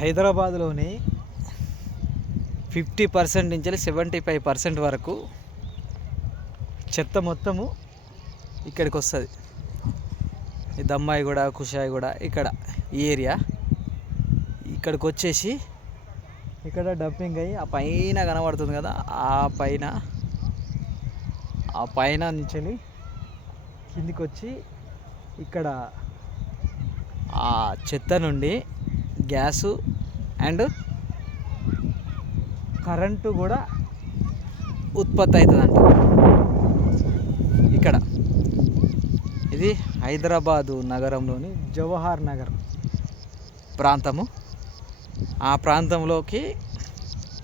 హైదరాబాద్లోని fifty percent నుంచి seventy five percent వరకు చెత్త మొత్తము ఇక్కడికి వస్తుంది. ఈ దమ్మాయి కూడా కుషాయి కూడా ఇక్కడ ఈ ఏరియా. ఇక్కడికి వచ్చేసి ఇక్కడ డంపింగ్ అయ్యి ఆ పైన కనబడుతుంది కదా ఆ పైన ఆ పైన నుంచి కిందికి వచ్చి ఇక్కడ ఆ చెత్త నుండి గ్యాసు అండ్ కరెంటు కూడా ఉత్పత్తి అవుతుందంట. ఇక్కడ ఇది హైదరాబాదు నగరంలోని జవహర్ నగర్ ప్రాంతము. ఆ ప్రాంతంలోకి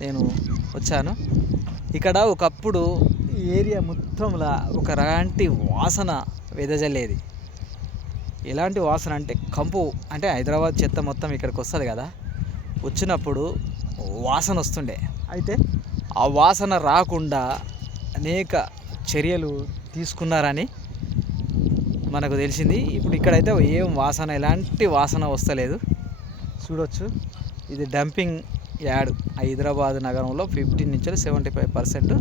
నేను వచ్చాను. ఇక్కడ ఒకప్పుడు ఈ ఏరియా మొత్తంలో ఒక రాంటి వాసన వెదజల్లేది. ఎలాంటి వాసన అంటే కంపు అంటే హైదరాబాద్ చెత్త మొత్తం ఇక్కడికి వస్తుంది కదా వచ్చినప్పుడు వాసన వస్తుండే. అయితే? ఆ వాసన రాకుండా అనేక చర్యలు తీసుకున్నారని మనకు తెలిసింది. ఇప్పుడు ఇక్కడైతే ఏం వాసన ఎలాంటి వాసన వస్తలేదు. చూడొచ్చు. ఇది డంపింగ్ యార్డ్ హైదరాబాద్ నగరంలో ఫిఫ్టీన్ నుంచి సెవెంటీ ఫైవ్ పర్సెంట్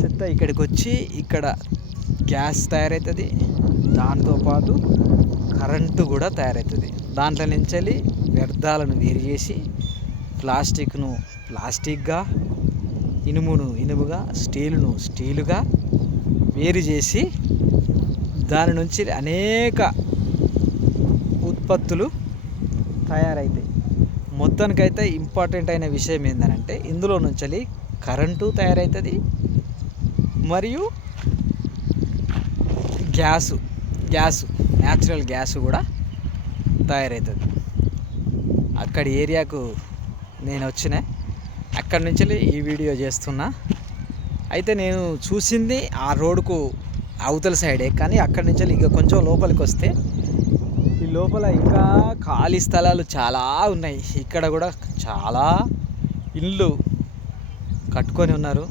చెత్త ఇక్కడికి వచ్చి ఇక్కడ గ్యాస్ తయారవుతుంది దాంతో పాటు కరెంటు కూడా తయారవుతుంది. దాంట్లో నుంచి వ్యర్థాలను వేరు చేసి ప్లాస్టిక్ను ప్లాస్టిక్గా ఇనుమును ఇనుముగా స్టీలును స్టీలుగా వేరు చేసి దాని నుంచి అనేక ఉత్పత్తులు తయారవుతాయి. మొత్తానికైతే ఇంపార్టెంట్ అయిన విషయం ఏంటంటే ఇందులో నుంచి కరెంటు తయారవుతుంది మరియు గ్యాసు. గ్యాస్ న్యాచురల్ గ్యాస్ కూడా తయారవుతుంది అక్కడి ఏరియాకు నేను వచ్చిన అక్కడి నుంచి ఈ వీడియో చేస్తున్నా. అయితే నేను చూసింది ఆ రోడ్కు అవతల సైడే కానీ అక్కడి నుంచి ఇంకా కొంచెం లోపలికి వస్తే ఈ లోపల ఇంకా ఖాళీ స్థలాలు చాలా ఉన్నాయి. ఇక్కడ కూడా చాలా ఇల్లు కట్టుకొని ఉన్నారు.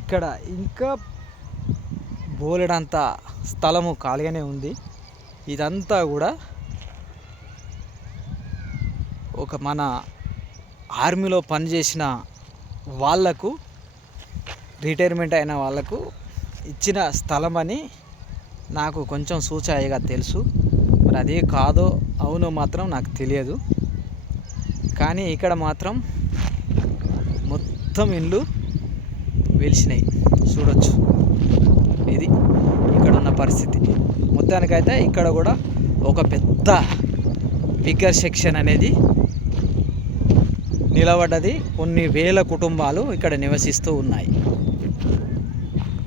ఇక్కడ ఇంకా బోలెడంత స్థలము ఖాళీగానే ఉంది. ఇదంతా కూడా ఒక మన ఆర్మీలో పనిచేసిన వాళ్ళకు రిటైర్మెంట్ అయిన వాళ్ళకు ఇచ్చిన స్థలం అని నాకు కొంచెం సూచాయిగా తెలుసు. మరి అదే కాదో అవునో మాత్రం నాకు తెలియదు. కానీ ఇక్కడ మాత్రం మొత్తం ఇల్లు వెలిసినాయి. చూడొచ్చు. ఇది ఇక్కడ ఉన్న పరిస్థితి. మొత్తానికైతే ఇక్కడ కూడా ఒక పెద్ద ఫిగర్ సెక్షన్ అనేది నిలబడ్డది. కొన్ని వేల కుటుంబాలు ఇక్కడ నివసిస్తూ ఉన్నాయి.